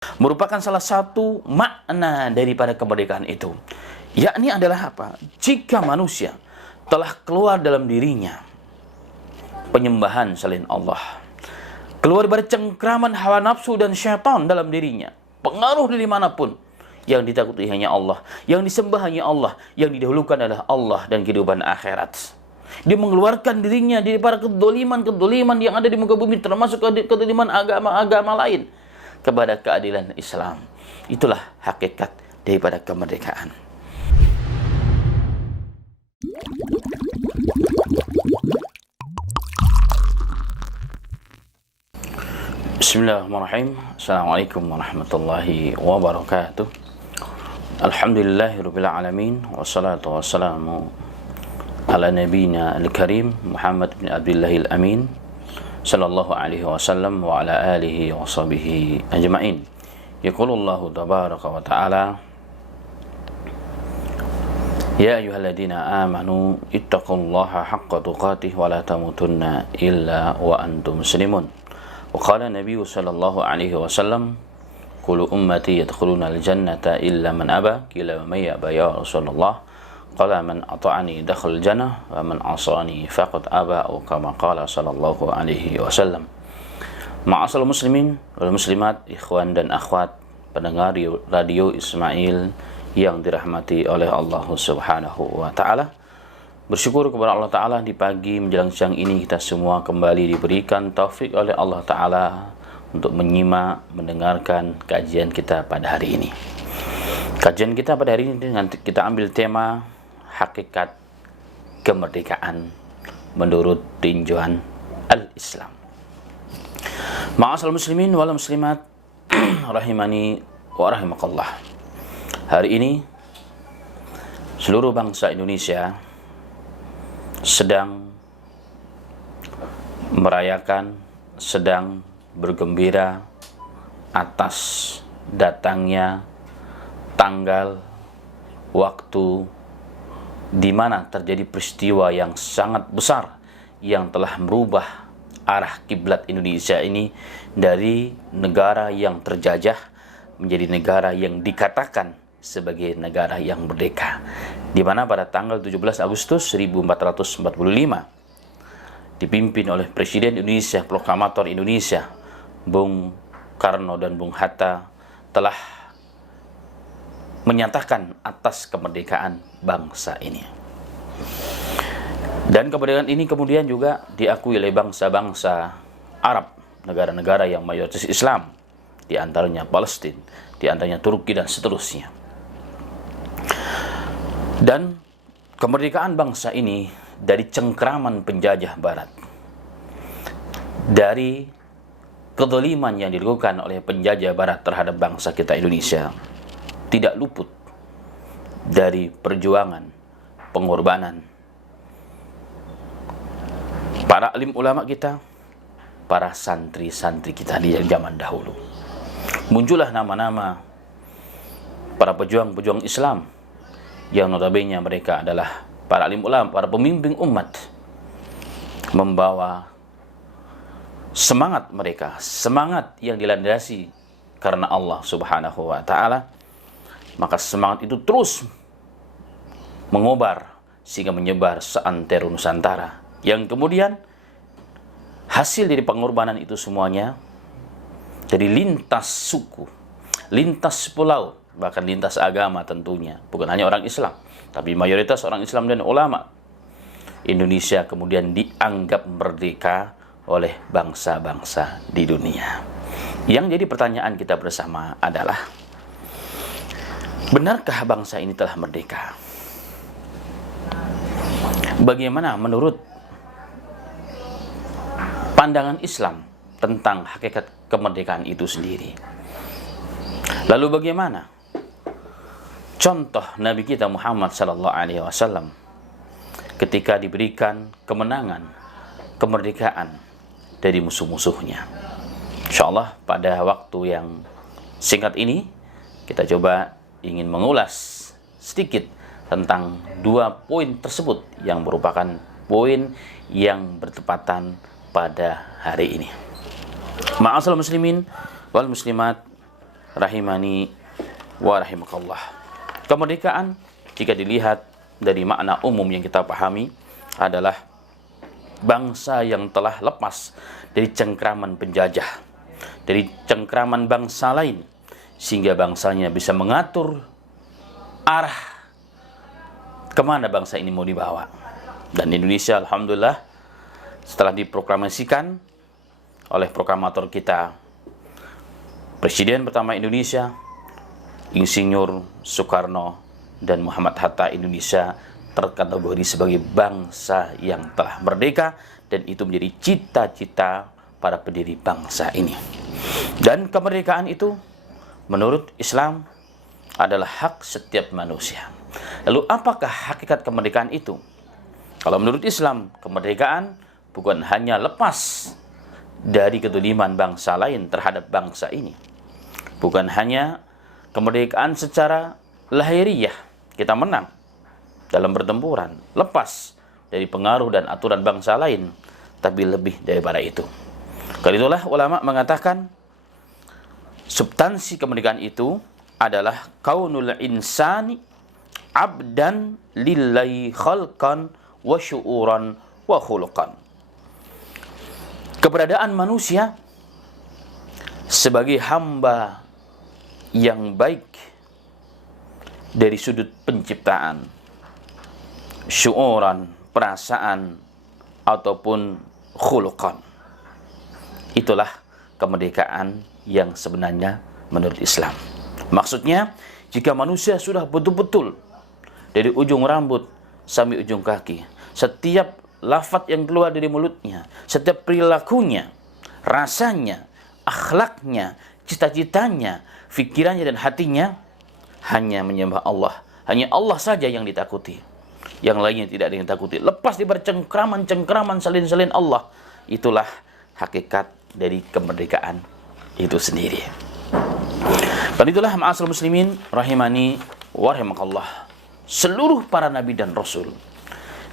merupakan salah satu makna daripada kemerdekaan itu. Yakni adalah apa? Jika manusia telah keluar dalam dirinya penyembahan selain Allah, keluar dari cengkraman hawa nafsu dan syaitan dalam dirinya, pengaruh dari manapun, yang ditakuti hanya Allah, yang disembah hanya Allah, yang didahulukan adalah Allah dan kehidupan akhirat. Dia mengeluarkan dirinya daripada kedoliman yang ada di muka bumi, termasuk kedoliman agama-agama lain, kepada keadilan Islam. Itulah hakikat daripada kemerdekaan. Bismillahirrahmanirrahim. Assalamualaikum warahmatullahi wabarakatuh. Alhamdulillahirabbil alamin, wassalatu wassalamu ala nabiyyina al-karim Muhammad bin Abdillahil amin, sallallahu alaihi wasallam wa ala alihi wa sahbihi ajma'in. Yaqulullahu tabaraka wa ta'ala, ya ayyuhalladzina amanu ittaqullaha haqqa tuqatih wa la tamutunna illa wa antum muslimun. Wa qala Nabi sallallahu alaihi wasallam, kullu ummati yadkhuluna al-jannata illa man aba. Qila man yaba ya Rasulullah? Qala man ata'ani dakhala al-jannah wa man asani faqad aba, atau kama qala sallallahu alaihi wasallam. Ma'asal muslimin wal muslimat, ikhwan dan akhwat pendengar radio Ismail yang dirahmati oleh Allah Subhanahu wa taala. Bersyukur kepada Allah Ta'ala, di pagi menjelang siang ini kita semua kembali diberikan taufik oleh Allah Ta'ala untuk menyimak, mendengarkan kajian kita pada hari ini. Kajian kita pada hari ini dengan kita ambil tema hakikat kemerdekaan menurut tinjauan al-Islam. Ma'asal muslimin wal muslimat rahimani wa rahimakallah. Hari ini seluruh bangsa Indonesia sedang merayakan, sedang bergembira atas datangnya tanggal, waktu di mana terjadi peristiwa yang sangat besar yang telah merubah arah kiblat Indonesia ini dari negara yang terjajah menjadi negara yang dikatakan sebagai negara yang merdeka, di mana pada tanggal 17 Agustus 1445 dipimpin oleh Presiden Indonesia, Proklamator Indonesia, Bung Karno dan Bung Hatta telah menyatakan atas kemerdekaan bangsa ini. Dan kemerdekaan ini kemudian juga diakui oleh bangsa-bangsa Arab, negara-negara yang mayoritas Islam, di antaranya Palestina, di antaranya Turki dan seterusnya. Dan kemerdekaan bangsa ini dari cengkraman penjajah barat, dari kezaliman yang dilakukan oleh penjajah barat terhadap bangsa kita Indonesia, tidak luput dari perjuangan, pengorbanan para alim ulama kita, para santri-santri kita di zaman dahulu. Muncullah nama-nama para pejuang-pejuang Islam yang notabene mereka adalah para alim ulama, para pemimpin umat, membawa semangat mereka, semangat yang dilandasi karena Allah Subhanahu wa taala. Maka semangat itu terus mengobar sehingga menyebar seantero Nusantara, yang kemudian hasil dari pengorbanan itu semuanya dari lintas suku, lintas pulau, bahkan lintas agama tentunya, bukan hanya orang Islam, tapi mayoritas orang Islam dan ulama. Indonesia kemudian dianggap merdeka oleh bangsa-bangsa di dunia. Yang jadi pertanyaan kita bersama adalah, benarkah bangsa ini telah merdeka? Bagaimana menurut pandangan Islam tentang hakikat kemerdekaan itu sendiri? Lalu bagaimana contoh Nabi kita Muhammad sallallahu alaihi wasallam ketika diberikan kemenangan, kemerdekaan dari musuh-musuhnya? Insyaallah pada waktu yang singkat ini kita coba ingin mengulas sedikit tentang dua poin tersebut yang merupakan poin yang bertepatan pada hari ini. Ma'asal muslimin wal muslimat rahimani wa rahimakallah. Kemerdekaan jika dilihat dari makna umum yang kita pahami adalah bangsa yang telah lepas dari cengkraman penjajah, dari cengkraman bangsa lain, sehingga bangsanya bisa mengatur arah kemana bangsa ini mau dibawa. Dan Indonesia alhamdulillah setelah diproklamasikan oleh proklamator kita, Presiden pertama Indonesia Insinyur Soekarno dan Muhammad Hatta, Indonesia terkategori sebagai bangsa yang telah merdeka, dan itu menjadi cita-cita para pendiri bangsa ini. Dan kemerdekaan itu menurut Islam adalah hak setiap manusia. Lalu apakah hakikat kemerdekaan itu? Kalau menurut Islam, kemerdekaan bukan hanya lepas dari kedoliman bangsa lain terhadap bangsa ini. Bukan hanya kemerdekaan secara lahiriah, kita menang dalam pertempuran, lepas dari pengaruh dan aturan bangsa lain, tapi lebih daripada itu. Karena itulah ulama mengatakan substansi kemerdekaan itu adalah kaunul insani abdan lillahi khalqan wa syu'uran wa khuluqan. Keberadaan manusia sebagai hamba yang baik dari sudut penciptaan, syu'uran, perasaan, ataupun khuluqan. Itulah kemerdekaan yang sebenarnya menurut Islam. Maksudnya, jika manusia sudah betul-betul dari ujung rambut sampai ujung kaki, setiap lafaz yang keluar dari mulutnya, setiap perilakunya, rasanya, akhlaknya, cita-citanya, fikirannya dan hatinya hanya menyembah Allah. Hanya Allah saja yang ditakuti. Yang lainnya tidak ada yang ditakuti. Lepas daripada cengkraman-cengkraman salin-salin Allah. Itulah hakikat dari kemerdekaan itu sendiri. Dan itulah ma'asal muslimin rahimani wa rahimakallah. Seluruh para nabi dan rasul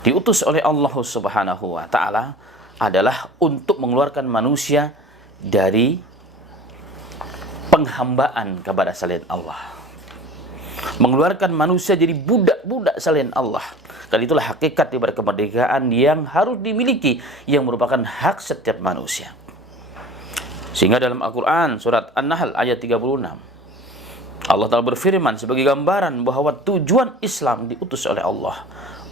diutus oleh Allah Subhanahu wa taala adalah untuk mengeluarkan manusia dari penghambaan kepada selain Allah, mengeluarkan manusia jadi budak-budak selain Allah. Karena itulah hakikat daripada kemerdekaan yang harus dimiliki, yang merupakan hak setiap manusia. Sehingga dalam Al-Quran surat An-Nahl ayat 36 Allah Ta'ala berfirman sebagai gambaran bahwa tujuan Islam diutus oleh Allah,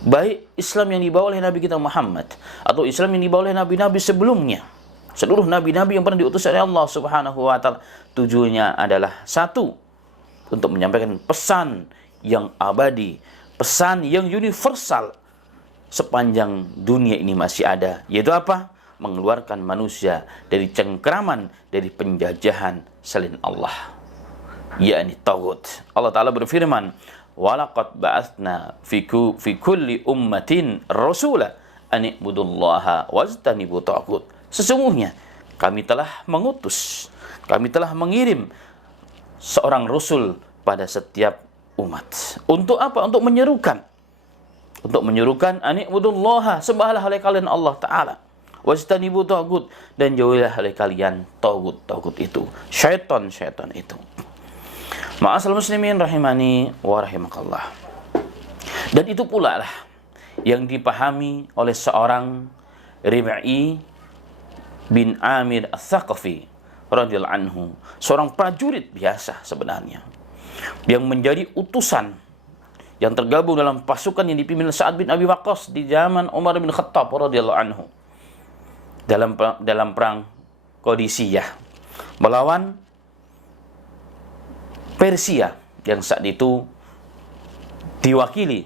baik Islam yang dibawa oleh Nabi kita Muhammad atau Islam yang dibawa oleh nabi-nabi sebelumnya, seluruh nabi-nabi yang pernah diutus oleh Allah Subhanahu wa taala, tujuannya adalah satu, untuk menyampaikan pesan yang abadi, pesan yang universal sepanjang dunia ini masih ada, yaitu apa? Mengeluarkan manusia dari cengkraman, dari penjajahan selain Allah, yakni taghut. Allah Ta'ala berfirman, walaqad ba'atsna fi kulli ummatin rasula an ibudullaha wajtanibu taghut. Sesungguhnya kami telah mengutus, kami telah mengirim seorang rasul pada setiap umat. Untuk apa? Untuk menyerukan an ibudullaha, sembahlah oleh kalian Allah Ta'ala, wajtanibu taghut, dan jauhilah oleh kalian taghut itu, syaitan itu. Ma'asal muslimin rahimani wa rahimakallah. Dan itu pula lah yang dipahami oleh seorang Rib'i bin Amir Ats-Tsaqafi radhiyallahu anhu, seorang prajurit biasa sebenarnya, yang menjadi utusan yang tergabung dalam pasukan yang dipimpin Sa'ad bin Abi Waqqas di zaman Umar bin Khattab radhiyallahu anhu dalam perang Qadisiyah melawan Persia yang saat itu diwakili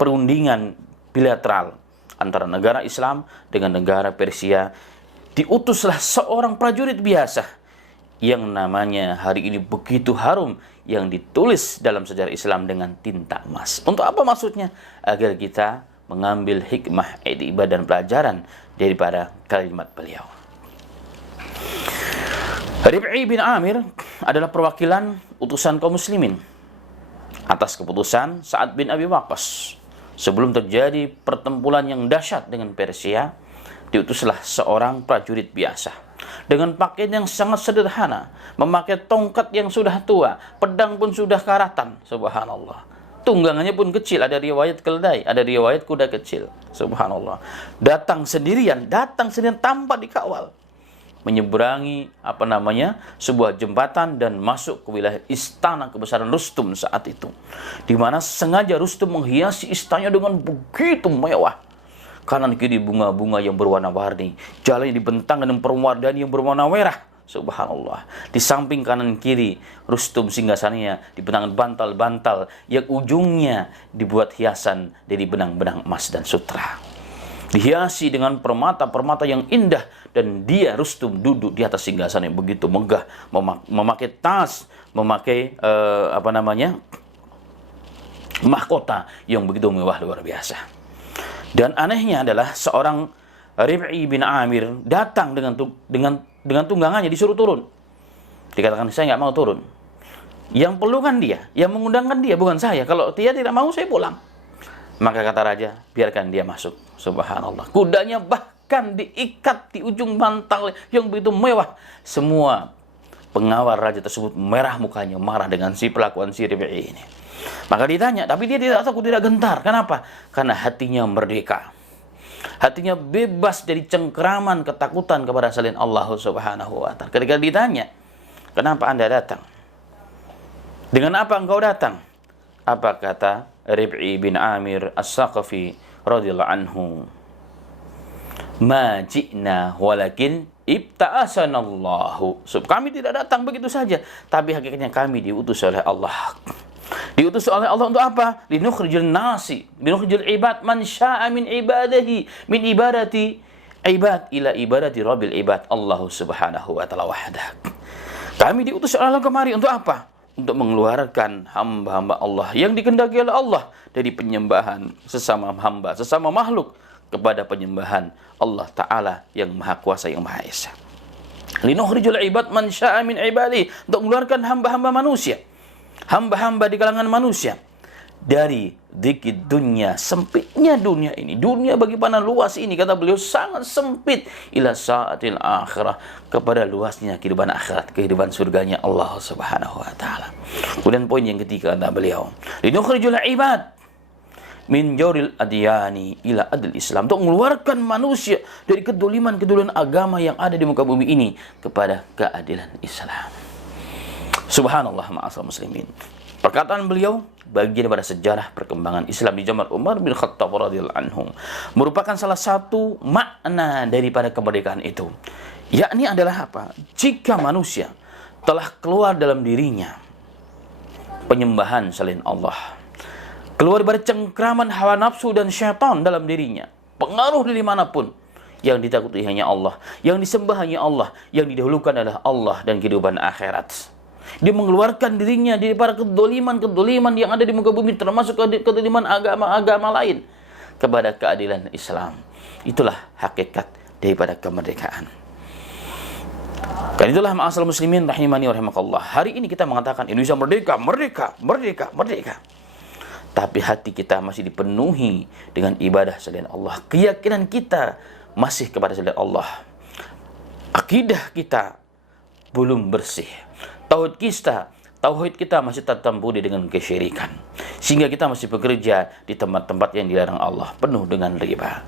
perundingan bilateral antara negara Islam dengan negara Persia. Diutuslah seorang prajurit biasa yang namanya hari ini begitu harum, yang ditulis dalam sejarah Islam dengan tinta emas. Untuk apa maksudnya? Agar kita mengambil hikmah, i'tibar dan pelajaran daripada kalimat beliau. Rib'i bin Amir adalah perwakilan utusan kaum muslimin atas keputusan Sa'ad bin Abi Waqqas. Sebelum terjadi pertempuran yang dahsyat dengan Persia, diutuslah seorang prajurit biasa. dengan pakaian yang sangat sederhana, memakai tongkat yang sudah tua, pedang pun sudah karatan, subhanallah. Tunggangannya pun kecil, ada riwayat keledai, ada riwayat kuda kecil, subhanallah. Datang sendirian tanpa dikawal, menyeberangi sebuah jembatan dan masuk ke wilayah istana kebesaran Rustum saat itu, di mana sengaja Rustum menghiasi istananya dengan begitu mewah. Kanan kiri bunga-bunga yang berwarna-warni, jalannya dibentang dengan perwardani yang berwarna merah, subhanallah. Di samping kanan kiri Rustum singgasananya dibentangkan bantal-bantal yang ujungnya dibuat hiasan dari benang-benang emas dan sutra, dihiasi dengan permata-permata yang indah, dan dia Rustum duduk di atas singgasana yang begitu megah, memakai tas, memakai mahkota yang begitu mewah luar biasa. Dan anehnya adalah seorang Rib'i bin Amir datang dengan tunggangannya, disuruh turun. Dikatakan, saya nggak mau turun. Yang perlukan dia, yang mengundangkan dia, bukan saya. Kalau dia tidak mau, saya pulang. Maka kata raja, biarkan dia masuk. Subhanallah. Kudanya bahkan diikat di ujung bantal yang begitu mewah. Semua pengawal raja tersebut merah mukanya, marah dengan pelakuan si Rib'i ini. Maka ditanya, tapi dia tidak takut, tidak gentar. Kenapa? Karena hatinya merdeka. Hatinya bebas dari cengkeraman ketakutan kepada selain Allah Subhanahu wa ta'ala. Ketika ditanya, kenapa Anda datang? Dengan apa engkau datang? Apa kata Rib'i bin Amir As-Saqafi radhiyallahu anhu? Ma ji'na walakin ibta'asanallahu. Kami tidak datang begitu saja, tapi hakikatnya kami diutus oleh Allah. Diutus oleh Allah untuk apa? Linukhrijul nasi, linukhrijul ibad man syaa min ibadihi, min ibadati ibad ila ibadati rabbil ibad, Allah Subhanahu wa ta'ala wahdah. Kami diutus oleh Allah kemari untuk apa? Untuk mengeluarkan hamba-hamba Allah yang dikehendaki oleh Allah dari penyembahan sesama hamba, sesama makhluk, kepada penyembahan Allah Ta'ala yang Maha Kuasa, yang Maha Esa. Linukhrijul ibad man syaa min ibadihi, untuk mengeluarkan hamba-hamba manusia, hamba-hamba di kalangan manusia dari dzikid dunya, sempitnya dunia ini. Dunia bagaimana luas ini, kata beliau, sangat sempit, ila sa'atil akhirah, kepada luasnya kehidupan akhirat, kehidupan surganya Allah Subhanahu wa ta'ala. Kemudian poin yang ketiga kata beliau, linukhrijul ibad min jawril adyani ila adil Islam, untuk mengeluarkan manusia dari kedoliman-kedoliman agama yang ada di muka bumi ini kepada keadilan Islam. Subhanallah, ma'asal muslimin. Perkataan beliau bagian pada sejarah perkembangan Islam di zaman Umar bin Khattab radhiyallahu anhu, merupakan salah satu makna daripada kemerdekaan itu, yakni adalah apa? Jika manusia telah keluar dalam dirinya penyembahan selain Allah, keluar dari cengkraman hawa nafsu dan syaitan dalam dirinya, pengaruh dari manapun, yang ditakuti hanya Allah, yang disembah hanya Allah, yang didahulukan adalah Allah dan kehidupan akhirat. Dia mengeluarkan dirinya dari para kedoliman-kedoliman yang ada di muka bumi, termasuk kedoliman agama-agama lain, kepada keadilan Islam. Itulah hakikat daripada kemerdekaan. Karena itulah ma'asal muslimin rahimani wa rahimakallah, hari ini kita mengatakan Indonesia merdeka, merdeka, merdeka, merdeka. Tapi hati kita masih dipenuhi dengan ibadah selain Allah. Keyakinan kita masih kepada selain Allah. Akidah kita belum bersih. Tauhid kita masih tertampudi dengan kesyirikan, sehingga kita masih bekerja di tempat-tempat yang dilarang Allah, penuh dengan riba.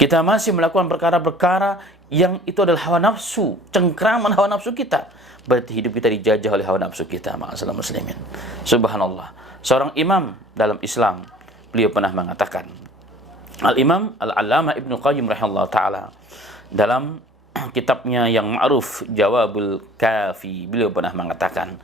Kita masih melakukan perkara-perkara yang itu adalah hawa nafsu, cengkraman hawa nafsu kita. Berarti hidup kita dijajah oleh hawa nafsu kita, ma'asal muslimin. Subhanallah. Seorang imam dalam Islam, beliau pernah mengatakan, Al-Imam Al-Allamah Ibnu Qayyim rahimahullah ta'ala, dalam kitabnya yang ma'ruf Jawabul Kafi, beliau pernah mengatakan,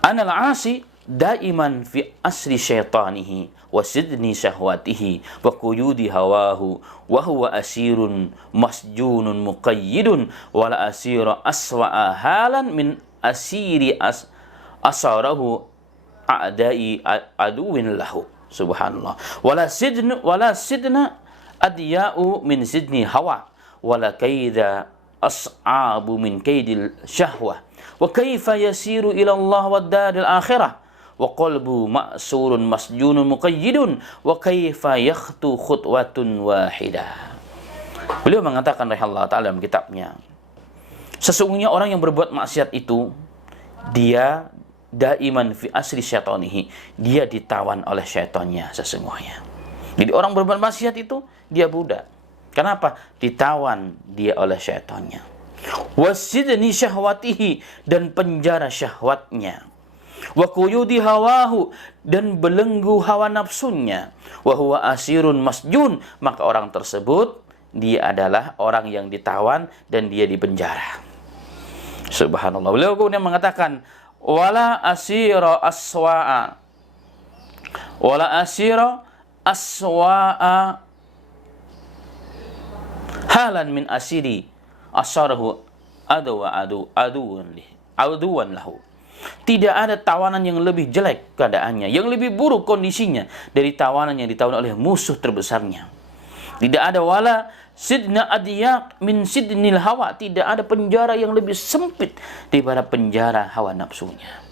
Anal asi daiman fi asri syaitanihi wa sidni syahwatihi wa quyudi hawahu wa huwa asirun masjunun muqayyidun wa la asira aswa'a halan min asiri asarahu a'dai aduwin lahu. Subhanallah. Wala sidna adya'u min sidni hawa wala kaida as'abu min kaidil syahwah wa kaifa yasiru ila Allah wa daril akhirah wa qalbu ma'surun masjunun muqayyidun wa kaifa yakhtu khutwatun wahidah. Beliau mengatakan rahimahullah ta'ala dalam kitabnya, sesungguhnya orang yang berbuat maksiat itu, dia daiman fi asri syaitanihi, dia ditawan oleh syaitannya sesungguhnya. Jadi orang berbuat maksiat itu, dia budak. Kenapa? Ditawan dia oleh syaitannya. Wasidni syahwatihi, dan penjara syahwatnya. Wa quyudi hawahu, dan belenggu hawa nafsunya. Wa huwa asirun masjun, maka orang tersebut dia adalah orang yang ditawan dan dia dipenjara. Subhanallah. Beliau kemudian mengatakan, wala asira aswa'a, wala asira aswa'a halan min asiri asarahu aduwan lahu. Tidak ada tawanan yang lebih jelek keadaannya, yang lebih buruk kondisinya dari tawanan yang ditawan oleh musuh terbesarnya. Tidak ada wala sidna adiyak min sidnil hawa, tidak ada penjara yang lebih sempit daripada penjara hawa nafsunya.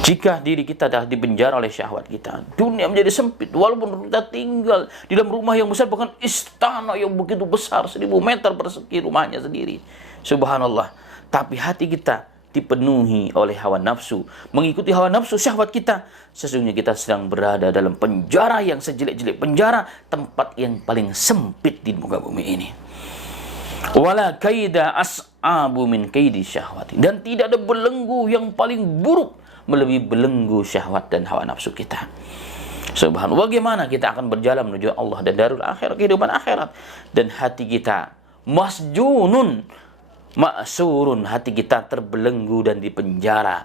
Jika diri kita dah dipenjara oleh syahwat kita, dunia menjadi sempit. Walaupun kita tinggal di dalam rumah yang besar, bahkan istana yang begitu besar, 1000 meter persegi rumahnya sendiri, subhanallah, tapi hati kita dipenuhi oleh hawa nafsu, mengikuti hawa nafsu syahwat kita, sesungguhnya kita sedang berada dalam penjara yang sejelek-jelek penjara, tempat yang paling sempit di muka bumi ini. Wala kaida as'abu min kaidi syahwati, dan tidak ada belenggu yang paling buruk melebihi belenggu syahwat dan hawa nafsu kita. Subhanallah, bagaimana kita akan berjalan menuju Allah dan darul akhirat, kehidupan akhirat, dan hati kita masjunun ma'surun, hati kita terbelenggu dan dipenjara,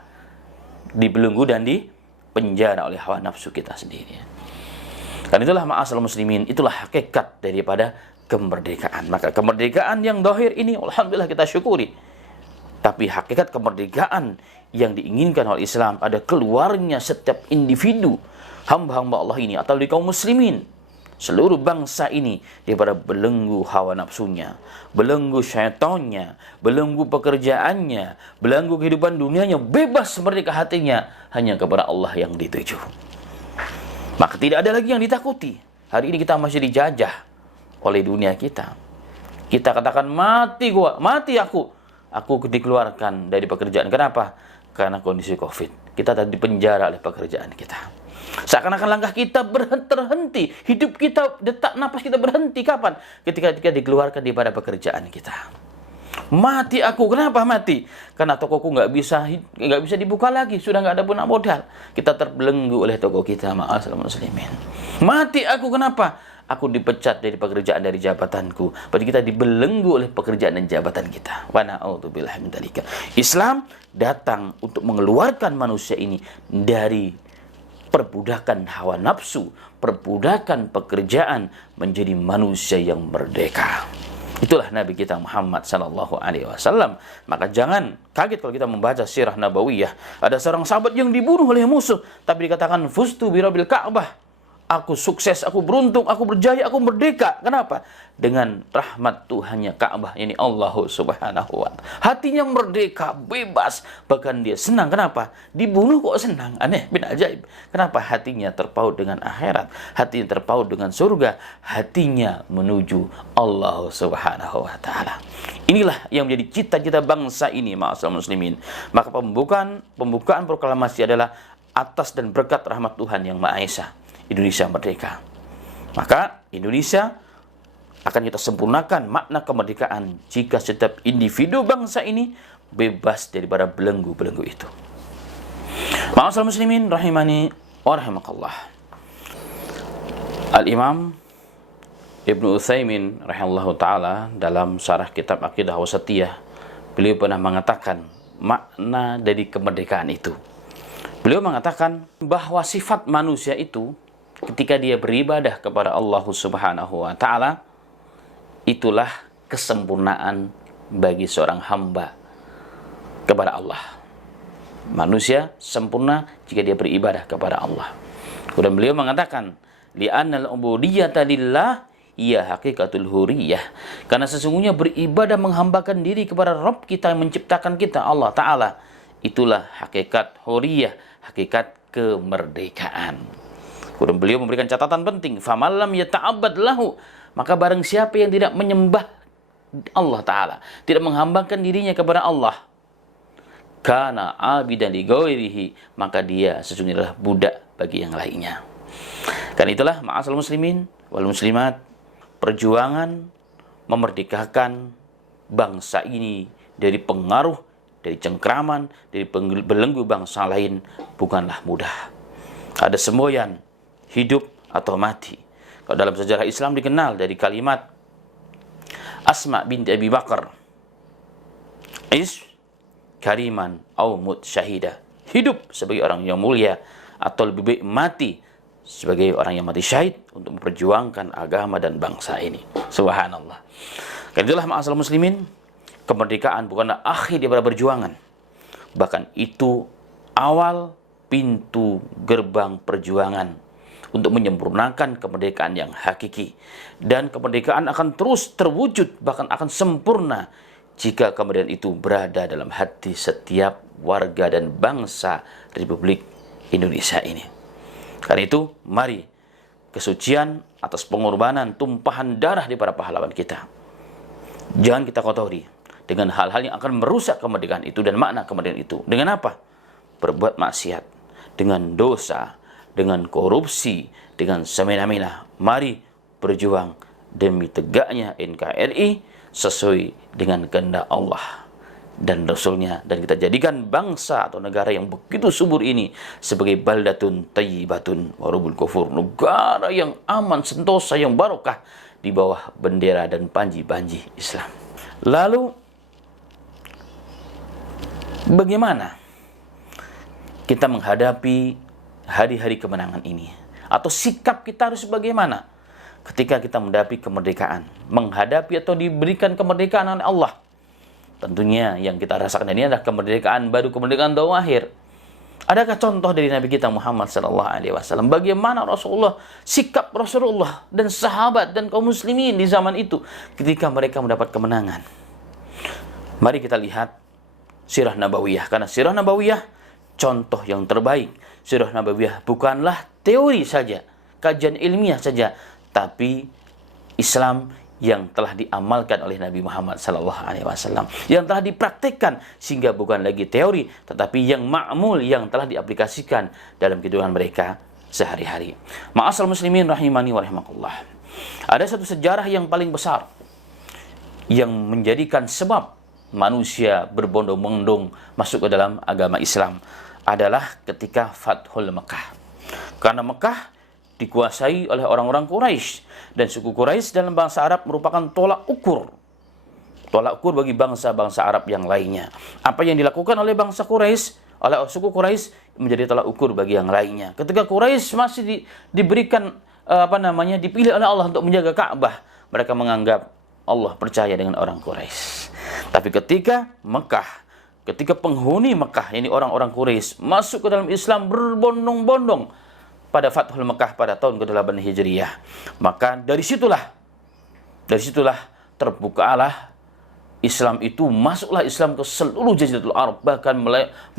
dibelenggu dan dipenjara oleh hawa nafsu kita sendiri. Dan itulah ma'asal muslimin, itulah hakikat daripada kemerdekaan. Maka kemerdekaan yang zahir ini alhamdulillah kita syukuri. Tapi hakikat kemerdekaan yang diinginkan oleh Islam ada keluarnya setiap individu hamba-hamba Allah ini atau di kaum muslimin, seluruh bangsa ini daripada belenggu hawa nafsunya, belenggu syaitannya, belenggu pekerjaannya, belenggu kehidupan dunianya, bebas merdeka hatinya hanya kepada Allah yang dituju. Maka tidak ada lagi yang ditakuti. Hari ini kita masih dijajah oleh dunia kita. Kita katakan mati gua, mati aku dikeluarkan dari pekerjaan. Kenapa? Karena kondisi Covid. Kita tadi dipenjara oleh pekerjaan kita. Seakan-akan langkah kita terhenti, hidup kita, detak napas kita berhenti. Kapan? Ketika kita dikeluarkan daripada pekerjaan kita. Mati aku, kenapa mati? Karena tokoku nggak bisa dibuka lagi, sudah nggak ada pun modal. Kita terbelenggu oleh toko kita, ma'asal muslimin. Mati aku, kenapa? Aku dipecat dari pekerjaan, dari jabatanku. Berarti kita dibelenggu oleh pekerjaan dan jabatan kita. Wa na'udzubillahi min dzalika. Islam datang untuk mengeluarkan manusia ini dari perbudakan hawa nafsu, perbudakan pekerjaan, menjadi manusia yang merdeka. Itulah Nabi kita Muhammad sallallahu alaihi wasallam. Maka jangan kaget kalau kita membaca sirah nabawiyah. Ada seorang sahabat yang dibunuh oleh musuh, tapi dikatakan fustu birabbil Ka'bah. Aku sukses, aku beruntung, aku berjaya, aku merdeka. Kenapa? Dengan rahmat Tuhannya Ka'bah, ini Allah subhanahu wa ta'ala. Hatinya merdeka, bebas. Bahkan dia senang. Kenapa? Dibunuh kok senang. Aneh, bin ajaib. Kenapa? Hatinya terpaut dengan akhirat. Hatinya terpaut dengan surga. Hatinya menuju Allah subhanahu wa ta'ala. Inilah yang menjadi cita-cita bangsa ini, ma'asal muslimin. Maka pembukaan proklamasi adalah atas dan berkat rahmat Tuhan yang Maha Esa. Indonesia merdeka. Maka Indonesia akan kita sempurnakan makna kemerdekaan jika setiap individu bangsa ini bebas daripada belenggu-belenggu itu. Ma'asal muslimin rahimani wa rahimakallah. Al-Imam Ibnu Utsaimin rahimahullahu taala dalam syarah kitab Aqidah Wasatiyah, beliau pernah mengatakan makna dari kemerdekaan itu. Beliau mengatakan bahwa sifat manusia itu ketika dia beribadah kepada Allah subhanahu wa ta'ala, itulah kesempurnaan bagi seorang hamba kepada Allah. Manusia sempurna jika dia beribadah kepada Allah. Kemudian beliau mengatakan, li'annal ubudiyyata lillah iya hakikatul huriyah. Karena sesungguhnya beribadah menghambakan diri kepada Rabb kita yang menciptakan kita, Allah Ta'ala. Itulah hakikat huriyah, hakikat kemerdekaan. Kemudian beliau memberikan catatan penting, famallam yata'abbad lahu, maka barang siapa yang tidak menyembah Allah Ta'ala, tidak menghambakan dirinya kepada Allah, kana abidan li ghairihi, maka dia sesungguhnya adalah budak bagi yang lainnya. Karena itulah ma'asal muslimin wal muslimat, perjuangan memerdekakan bangsa ini dari pengaruh, dari cengkraman, dari belenggu bangsa lain bukanlah mudah. Ada semboyan hidup atau mati. Kalau dalam sejarah Islam dikenal dari kalimat Asma binti Abi Bakar, is kariman au mut syahida, hidup sebagai orang yang mulia atau lebih baik mati sebagai orang yang mati syahid untuk memperjuangkan agama dan bangsa ini. Subhanallah. Karena itulah ma'asal muslimin, kemerdekaan bukanlah akhir daripada perjuangan, bahkan itu awal pintu gerbang perjuangan untuk menyempurnakan kemerdekaan yang hakiki. Dan kemerdekaan akan terus terwujud, bahkan akan sempurna jika kemerdekaan itu berada dalam hati setiap warga dan bangsa Republik Indonesia ini. Karena itu, mari kesucian atas pengorbanan tumpahan darah di para pahlawan kita jangan kita kotori dengan hal-hal yang akan merusak kemerdekaan itu dan makna kemerdekaan itu. Dengan apa? Berbuat maksiat, dengan dosa, dengan korupsi, dengan semena-mena. Mari berjuang demi tegaknya NKRI sesuai dengan kehendak Allah dan Rasulnya, dan kita jadikan bangsa atau negara yang begitu subur ini sebagai baldatun tayyibatun warubul kufur, negara yang aman, sentosa, yang barokah di bawah bendera dan panji-panji Islam. Lalu bagaimana kita menghadapi hari-hari kemenangan ini? Atau sikap kita harus bagaimana ketika kita menghadapi kemerdekaan? Menghadapi atau diberikan kemerdekaan oleh Allah. Tentunya yang kita rasakan ini adalah kemerdekaan baru, kemerdekaan terakhir. Adakah contoh dari Nabi kita Muhammad SAW? Bagaimana Rasulullah, sikap Rasulullah dan sahabat dan kaum muslimin di zaman itu ketika mereka mendapat kemenangan? Mari kita lihat Sirah Nabawiyah. Karena Sirah Nabawiyah contoh yang terbaik. Sirah Nabawiyah bukanlah teori saja, kajian ilmiah saja, tapi Islam yang telah diamalkan oleh Nabi Muhammad SAW, yang telah dipraktikkan sehingga bukan lagi teori, tetapi yang ma'mul, yang telah diaplikasikan dalam kehidupan mereka sehari-hari. Ma'asal muslimin rahimani wa rahimakumullah. Ada satu sejarah yang paling besar yang menjadikan sebab manusia berbondong-bondong masuk ke dalam agama Islam adalah ketika Fathul Mekah. Karena Mekah dikuasai oleh orang-orang Quraisy, dan suku Quraisy dalam bangsa Arab merupakan tolak ukur bagi bangsa-bangsa Arab yang lainnya. Apa yang dilakukan oleh bangsa Quraisy, oleh suku Quraisy, menjadi tolak ukur bagi yang lainnya. Ketika Quraisy masih diberikan dipilih oleh Allah untuk menjaga Ka'bah, mereka menganggap Allah percaya dengan orang Quraisy. Tapi ketika penghuni Mekah, ini orang-orang Quraisy, masuk ke dalam Islam berbondong-bondong pada Fathul Mekah pada tahun ke-8 Hijriyah, maka dari situlah terbukalah Islam itu, masuklah Islam ke seluruh Jaziratul Arab, bahkan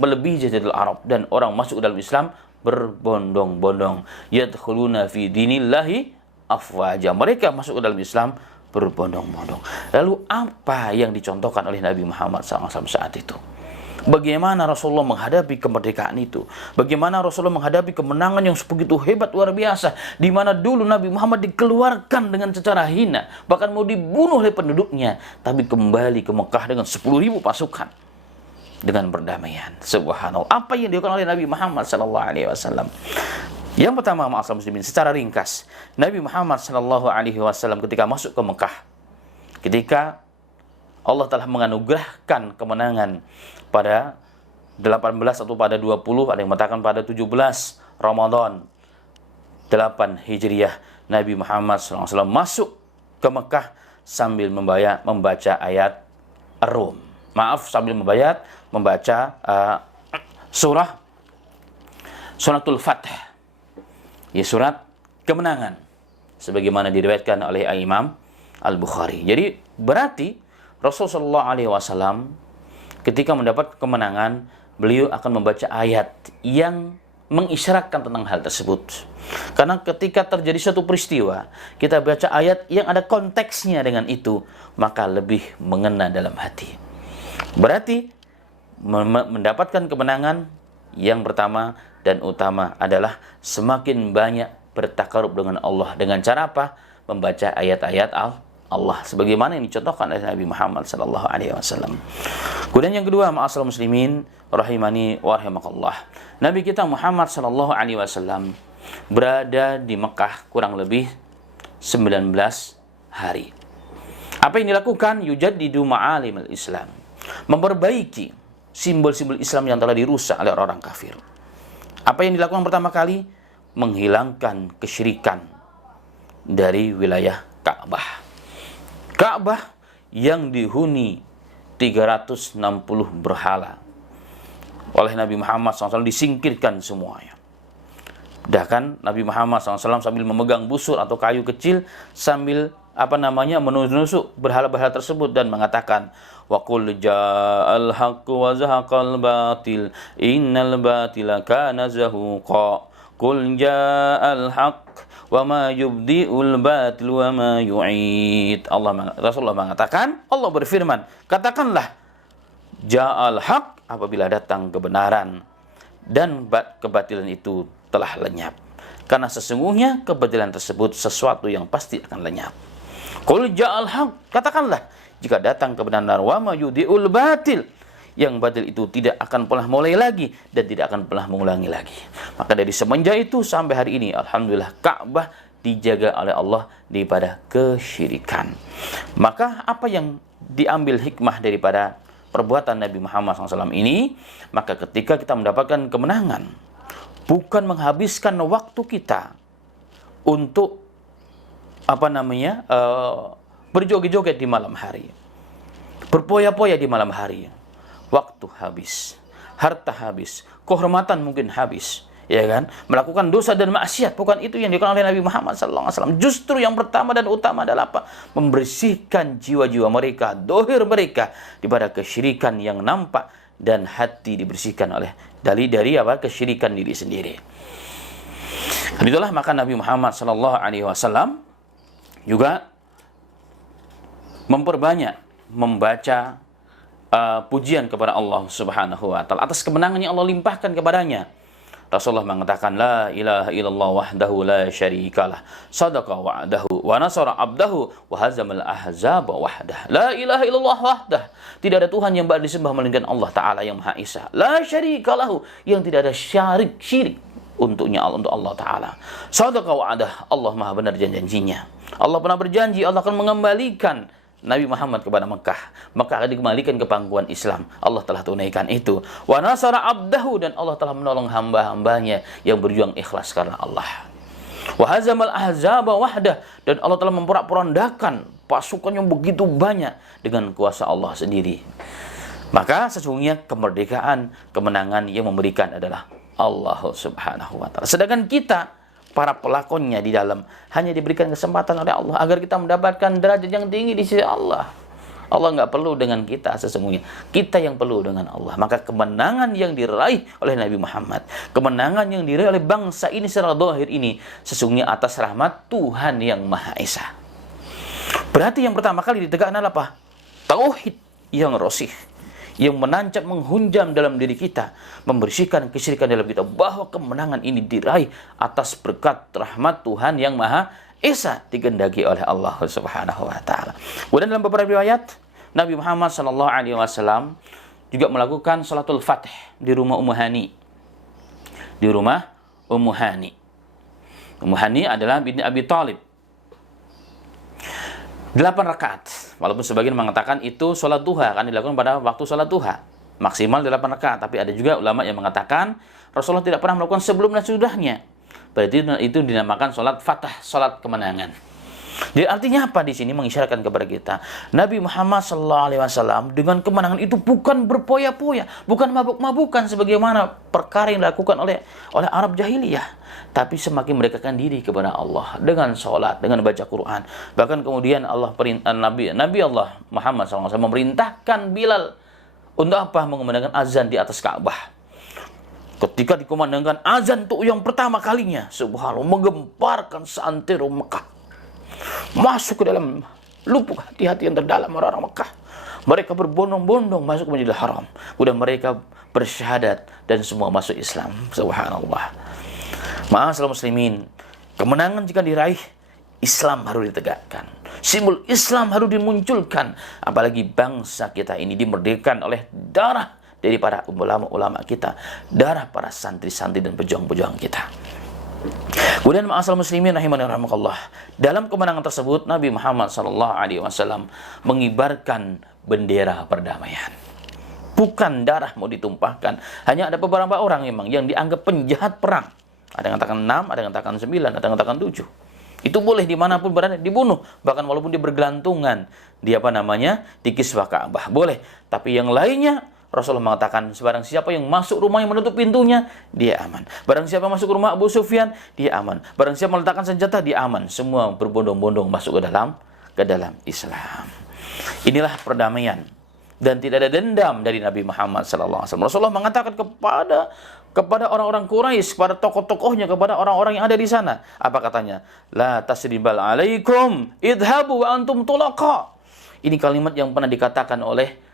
melebihi Jaziratul Arab, dan orang masuk ke dalam Islam berbondong-bondong. Yadkhuluna fi dinillahi afwaja, mereka masuk ke dalam Islam berbondong-bondong. Lalu apa yang dicontohkan oleh Nabi Muhammad SAW saat itu? Bagaimana Rasulullah menghadapi kemerdekaan itu? Bagaimana Rasulullah menghadapi kemenangan yang begitu hebat, luar biasa, di mana dulu Nabi Muhammad dikeluarkan dengan secara hina, bahkan mau dibunuh oleh penduduknya, tapi kembali ke Mekah dengan 10.000 pasukan dengan perdamaian. Subhanallah. Apa yang dilakukan oleh Nabi Muhammad SAW? Yang pertama, ma'asal muslimin, secara ringkas, Nabi Muhammad SAW ketika masuk ke Mekah, ketika Allah telah menganugerahkan kemenangan pada 18 atau pada 20, ada yang mengatakan pada 17 Ramadan 8 Hijriah, Nabi Muhammad SAW masuk ke Mekah sambil membaca ayat Ar-Rum. Sambil membaca suratul Fath, ya, surat kemenangan, sebagaimana diriwayatkan oleh Imam Al-Bukhari. Jadi berarti Rasulullah SAW ketika mendapat kemenangan, beliau akan membaca ayat yang mengisyaratkan tentang hal tersebut. Karena ketika terjadi suatu peristiwa, kita baca ayat yang ada konteksnya dengan itu, maka lebih mengena dalam hati. Berarti mendapatkan kemenangan yang pertama dan utama adalah semakin banyak bertakarub dengan Allah. Dengan cara apa? Membaca ayat-ayat Allah sebagaimana yang dicontohkan oleh Nabi Muhammad SAW. Kemudian yang kedua, ma'asyiral muslimin rahimani wa rahimakallah. Nabi kita Muhammad SAW berada di Mekah kurang lebih 19 hari. Apa yang dilakukan? Yujaddidu ma'alimul Islam. Memperbaiki simbol-simbol Islam yang telah dirusak oleh orang kafir. Apa yang dilakukan pertama kali? Menghilangkan kesyirikan dari wilayah Ka'bah. Ka'bah yang dihuni 360 berhala oleh Nabi Muhammad SAW disingkirkan semuanya. Bahkan Nabi Muhammad SAW sambil memegang busur atau kayu kecil sambil menusuk berhala-berhala tersebut dan mengatakan, wa qul ja'al haqqu wa zahaqal batil innal batila kana zahuqa qul ja'al haqq wa ma yubdi'ul batil wa ma yu'id. Rasulullah mengatakan, Allah berfirman, katakanlah ja'al haqq, apabila datang kebenaran dan kebatilan itu telah lenyap. Karena sesungguhnya kebatilan tersebut sesuatu yang pasti akan lenyap. Qul ja'al haqq, katakanlah jika datang kebenaran wa ma yudiul batil, yang batil itu tidak akan pernah mulai lagi dan tidak akan pernah mengulangi lagi. Maka dari semenjak itu sampai hari ini, alhamdulillah, Ka'bah dijaga oleh Allah daripada kesyirikan. Maka apa yang diambil hikmah daripada perbuatan Nabi Muhammad SAW ini? Maka ketika kita mendapatkan kemenangan, bukan menghabiskan waktu kita untuk berjoget-joget di malam hari, berpoya-poya di malam hari. Waktu habis, harta habis, kehormatan mungkin habis, ya kan? Melakukan dosa dan maksiat, bukan itu yang dilakukan oleh Nabi Muhammad SAW. Justru yang pertama dan utama adalah apa? Membersihkan jiwa-jiwa mereka, dohir mereka daripada kesyirikan yang nampak, dan hati dibersihkan oleh dari kesyirikan diri sendiri. Dan itulah maka Nabi Muhammad SAW juga memperbanyak membaca pujian kepada Allah Subhanahu wa taala atas kemenangan yang Allah limpahkan kepadanya. Rasulullah mengatakan, la ilaha illallah wahdahu la syarikalah, sadaqa wa'dahu wa nasara abdahu wa hazamal ahzaba wahdah. La ilaha illallah wahdah, tidak ada Tuhan yang berhak disembah melainkan Allah Ta'ala yang Maha Esa. La syarikalahu, yang tidak ada syirik untuknya, untuk Allah Ta'ala. Sadaqa wa'dah, Allah Maha benar janjinya. Allah pernah berjanji Allah akan mengembalikan Nabi Muhammad kepada Mekah, maka akan dikembalikan ke pangkuan Islam. Allah telah tunaikan itu. Wa nasara abdahu, dan Allah telah menolong hamba-hambanya yang berjuang ikhlas karena Allah. Wa hazamal ahzaba wahdah, dan Allah telah memporak-porandakan pasukan yang begitu banyak dengan kuasa Allah sendiri. Maka sesungguhnya kemerdekaan, kemenangan yang memberikan adalah Allah Subhanahu wa taala. Sedangkan kita, para pelakonnya di dalam, hanya diberikan kesempatan oleh Allah agar kita mendapatkan derajat yang tinggi di sisi Allah. Allah nggak perlu dengan kita sesungguhnya. Kita yang perlu dengan Allah. Maka kemenangan yang diraih oleh Nabi Muhammad, kemenangan yang diraih oleh bangsa ini secara zahir ini, sesungguhnya atas rahmat Tuhan yang Maha Esa. Berarti yang pertama kali ditegakkan adalah apa? Tauhid yang rosih, yang menancap, menghunjam dalam diri kita, membersihkan kesyirikan dalam kita, bahwa kemenangan ini diraih atas berkat rahmat Tuhan yang Maha Esa, dikehendaki oleh Allah Subhanahu wa taala. Kemudian dalam beberapa riwayat, Nabi Muhammad SAW juga melakukan salatul Fatih di rumah Ummu Hani. Di rumah Ummu Hani. Ummu Hani adalah binti Abi Thalib. 8 rakaat. Walaupun sebagian mengatakan itu sholat duha, kan dilakukan pada waktu sholat duha. Maksimal 8 rakaat. Tapi ada juga ulama yang mengatakan Rasulullah tidak pernah melakukan sebelum dan sesudahnya. Berarti itu dinamakan sholat fatah, sholat kemenangan. Jadi artinya apa di sini? Mengisyaratkan kepada kita, Nabi Muhammad SAW dengan kemenangan itu bukan berpoya-poya, bukan mabuk-mabukan sebagaimana perkara yang dilakukan oleh Arab jahiliyah, tapi semakin mendekatkan diri kepada Allah dengan sholat, dengan baca Quran. Bahkan kemudian Nabi Allah Muhammad SAW memerintahkan Bilal untuk apa? Mengumandangkan azan di atas Ka'bah. Ketika dikumandangkan azan untuk yang pertama kalinya, subhanallah, menggemparkan seantero Mekah. Masuk ke dalam lubuk hati-hati yang terdalam orang-orang Mekah. Mereka berbondong-bondong masuk ke Masjidil Haram. Kemudian mereka bersyahadat dan semua masuk Islam. Subhanallah. Ma'asyiral muslimin, kemenangan jika diraih, Islam harus ditegakkan. Simbol Islam harus dimunculkan. Apalagi bangsa kita ini dimerdekakan oleh darah dari para ulama-ulama kita, darah para santri-santri dan pejuang-pejuang kita. Kemudian ma'asyiral muslimin rahimani rahimakumullah, dalam kemenangan tersebut Nabi Muhammad SAW mengibarkan bendera perdamaian. Bukan darah mau ditumpahkan. Hanya ada beberapa orang memang yang dianggap penjahat perang. Ada yang katakan 6, ada yang katakan 9, ada yang katakan 7. Itu boleh dimanapun berada dibunuh, bahkan walaupun dia bergelantungan di di kiswah Ka'bah boleh. Tapi yang lainnya Rasulullah mengatakan, barang siapa yang masuk rumah yang menutup pintunya, dia aman. Barang siapa masuk rumah Abu Sufyan, dia aman. Barang siapa meletakkan senjata, dia aman. Semua berbondong-bondong masuk ke dalam Islam. Inilah perdamaian, dan tidak ada dendam dari Nabi Muhammad SAW. Rasulullah mengatakan kepada orang-orang Quraisy, kepada tokoh-tokohnya, kepada orang-orang yang ada di sana. Apa katanya? La tasribal alaikum, idhabu wa antum tulaqa. Ini kalimat yang pernah dikatakan oleh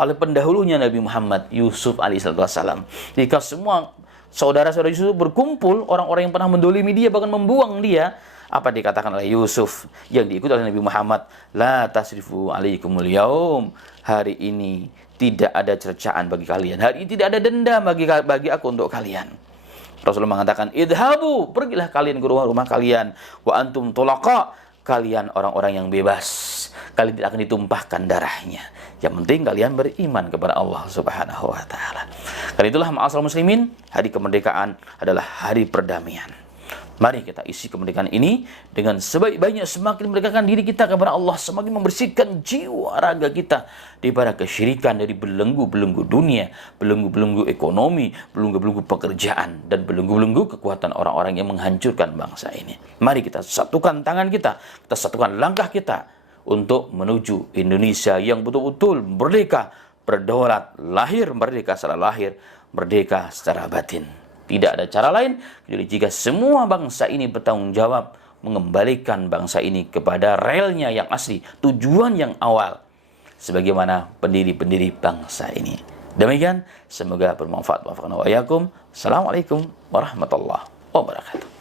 pendahulunya Nabi Muhammad, Yusuf alaihissalam. Jika semua saudara-saudara Yusuf berkumpul, orang-orang yang pernah mendolimi dia, bahkan membuang dia, apa dikatakan oleh Yusuf yang diikuti oleh Nabi Muhammad? La tasrifu alaikumul yaum. Hari ini tidak ada cercaan bagi kalian. Hari ini tidak ada dendam bagi aku untuk kalian. Rasulullah mengatakan, idhabu, pergilah kalian ke rumah-rumah kalian. Wa antum tulaqa, kalian orang-orang yang bebas. Kalian tidak akan ditumpahkan darahnya. Yang penting kalian beriman kepada Allah Subhanahu wa taala. Karena itulah ma'asyiral muslimin, hari kemerdekaan adalah hari perdamaian. Mari kita isi kemerdekaan ini dengan sebaik-baiknya, semakin mendekatkan diri kita kepada Allah, semakin membersihkan jiwa raga kita daripada kesyirikan, dari belenggu-belenggu dunia, belenggu-belenggu ekonomi, belenggu-belenggu pekerjaan, dan belenggu-belenggu kekuatan orang-orang yang menghancurkan bangsa ini. Mari kita satukan tangan kita satukan langkah kita untuk menuju Indonesia yang betul-betul merdeka, berdaulat, lahir merdeka secara lahir, merdeka secara batin. Tidak ada cara lain kecuali jika semua bangsa ini bertanggung jawab mengembalikan bangsa ini kepada relnya yang asli, tujuan yang awal, sebagaimana pendiri-pendiri bangsa ini. Demikian, semoga bermanfaat. Assalamualaikum warahmatullahi wabarakatuh.